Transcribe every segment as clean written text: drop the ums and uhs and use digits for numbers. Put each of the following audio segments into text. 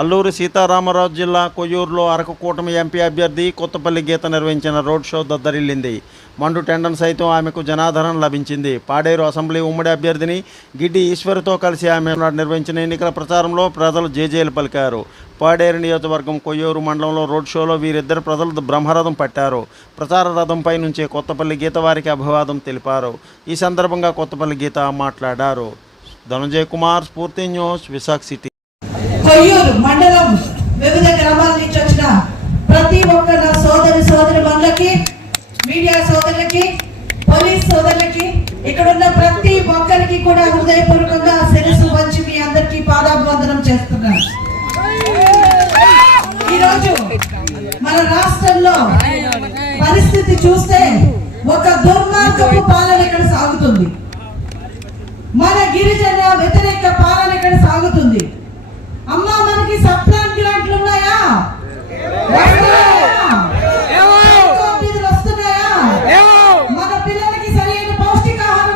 అల్లూరి సీతారామరాజు జిల్లా కొయ్యూరులో అరకు కూటమి ఎంపీ అభ్యర్థి కొత్తపల్లి గీత నిర్వహించిన రోడ్ షో దద్దరిల్లింది. మండు టెండన్ సైతం ఆమెకు జనాదరణ లభించింది. పాడేరు అసెంబ్లీ ఉమ్మడి అభ్యర్థిని గిడ్డి ఈశ్వరితో కలిసి ఆమె నిర్వహించిన ఎన్నికల ప్రచారంలో ప్రజలు జేజేలు పలికారు. పాడేరు నియోజకవర్గం కొయ్యూరు మండలంలో రోడ్ షోలో వీరిద్దరు ప్రజలు బ్రహ్మరథం పట్టారు. ప్రచార రథంపై నుంచే కొత్తపల్లి గీత వారికి అభివాదం తెలిపారు. ఈ సందర్భంగా కొత్తపల్లి గీత మాట్లాడారు. ధనంజయ్ కుమార్, స్ఫూర్తి న్యూస్, విశాఖ సిటీ. కొయ్యూరు మండలం వివిధ గ్రామాల నుంచి వచ్చిన ప్రతి ఒక్క నా సోదరి మనులకి, మీడియా సోదరులకి, పోలీస్ సోదరులకి, ఇక్కడ ఉన్న ప్రతి ఒక్కరికి కూడా హృదయపూర్వకంగా శిరస్సు వంచి మీ అందరికీ పాదాభివందనం చేస్తున్నాను. ఈరోజు మన రాష్ట్రంలో పరిస్థితి చూస్తే ఒక దుర్మార్గపు పాలన ఇక్కడ సాగుతుంది. మన గిరిజన వ్యతిరేక పాలన ఇక్కడ సాగుతుంది. అమ్మా, మనకి సప్లాన్ గ్రాంట్లు ఉన్నాయా? వస్తున్నాయా? మన పిల్లలకి సరైన పౌష్టికాహారం,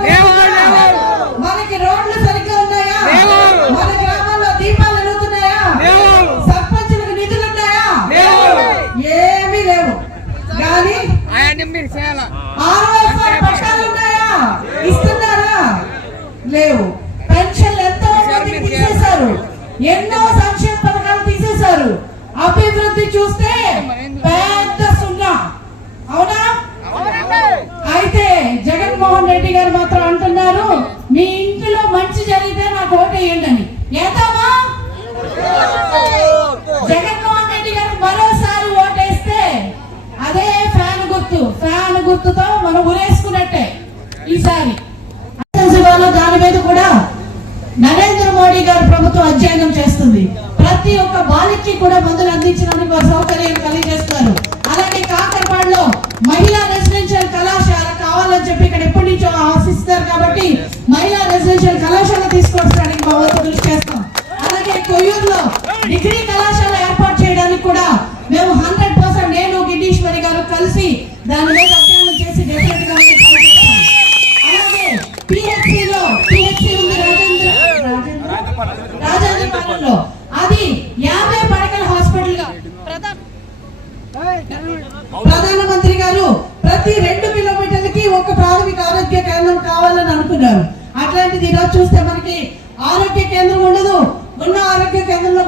మనకి రోడ్లు సరిగ్గా ఉన్నాయా? మన గ్రామాల్లో దీపాలు వెలుగుతున్నాయా? సర్పంచులకు నిధులు ఉన్నాయా? ఏమీ లేవు. కానీ పట్టాలు ఉన్నాయా? ఇస్తున్నారా? లేవు. పెన్షన్లు ఎంతో మందికి తీసేశారు. ఎన్నో సంక్షేమ పథకాలు తీసేశారు. అభివృద్ధి చూస్తే పెద్ద సున్నా. అవునా? అయితే జగన్మోహన్ రెడ్డి గారు మాత్రం అంటున్నారు, మీ ఇంటిలో మంచి జరిగితే నాకు ఓటేయండి అని. ఏతామా? జగన్మోహన్ రెడ్డి గారు మరోసారి ఓటేస్తే అదే ఫ్యాన్ గుర్తుతో మనం ఉరేసుకున్నట్టే. ఈసారి దాని మీద కూడా నరేంద్ర మోడీ గారు ప్రభుత్వం అధ్యయనం చేస్తుంది. ప్రతి ఒక్క బాలికకి కూడా మందులు అందించడానికి సౌకర్యం కలిగజేస్తారు. అలాగే కాకరపాడులో మహిళా రెసిడెన్షియల్ కళాశాల కావాలని చెప్పి ఇక్కడ ఎప్పటి నుంచో ఆశిస్తారు. కాబట్టి మహిళా రెసిడెన్షియల్ కళాశాల తీసుకొచ్చడానికి మా వంతు కృషి చేస్తాం. అలాగే కొయ్యూరులో డిగ్రీ కళాశాల ఏర్పాటు చేయడానికి కూడా మేము 100% నేను గిడ్డీశ్వరి గారు కలిసి దాని మీద అధ్యయనం చేసి డెఫినెట్ గా అలాగే పిహెచ్సిలో రాజేంద్రపాలెంలో అది 50 పడకల హాస్పిటల్ గా ప్రధానమంత్రి గారు ప్రతి 2 కిలోమీటర్లకి ఒక ప్రాథమిక ఆరోగ్య కేంద్రం కావాలని అనుకున్నారు. అట్లాంటిది ఈరోజు చూస్తే మనకి ఆరోగ్య కేంద్రం ఉండదు. ఉన్న ఆరోగ్య కేంద్రంలో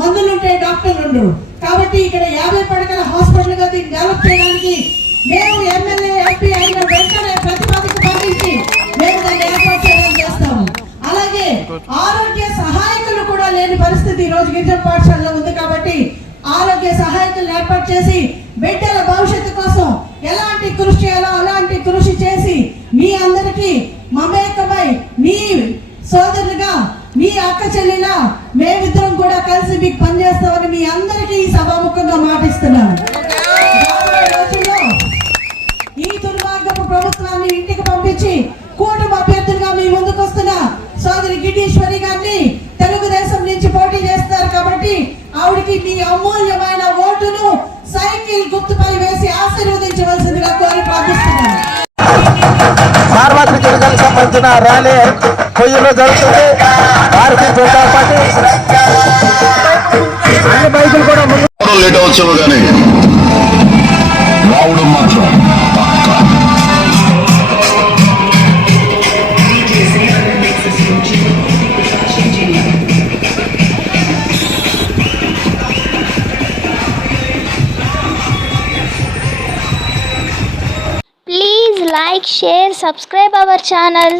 మందులుంటే డాక్టర్లు ఉండరు. కాబట్టి ఇక్కడ 50 పడకల హాస్పిటల్ గా దీన్ని డెవలప్ చేయడానికి మేము ఎమ్మెల్యే ఎంపీ అయిన వెంటనే ప్రతిపాదిక పంపించి మేము దాన్ని ఏర్పాటు చేయడానికి చేస్తాము. అలాగే ఆరోగ్య సహాయకులు కూడా లేని పరిస్థితి ఈ రోజు గిరిజన పాఠశాలలో ఉంది. కాబట్టి ఆరోగ్య సహాయకులను ఏర్పాటు చేసి బిడ్డల భవిష్యత్తు కోసం ఎలాంటి కృషి చేయాలో అలాంటి కృషి చేసి మీ అందరికీ మమేకమై మీ సోదరులుగా, మీ అక్క చెల్లిలా మేమిద్దరం కూడా కలిసి మీకు పనిచేస్తామని మీ అందరికీ ఈ సభాముఖంగా మాటిస్తున్నాను. రోజుల్లో ఈ దుర్మార్గపు ప్రభుత్వాన్ని ఇంటికి పంపించి కూటమి అభ్యర్థులుగా మీ ముందుకు వస్తున్న సోదరి గిడ్డీశ్వరి గారిని తెలుగుదేశం నుంచి పోటీ చేస్తారు. కాబట్టి ఆవిడికి మీ అమూల్యమైన ఓటును సైకిల్ గుర్తుపై వేసి ఆశీర్వదించవలసిందిగా కోరి ప్రార్థిస్తున్నాను. సార్వత్రిక ఎన్నికలకు సంబంధించిన ర్యాలీ కొయ్యూరులో జరుగుతుంది. భారతీయ జనతా పార్టీ అన్ని బైకులు కూడా లేట్ అవచ్చేమో కానీ రావడం మాత్రం Please like, share, subscribe our channel.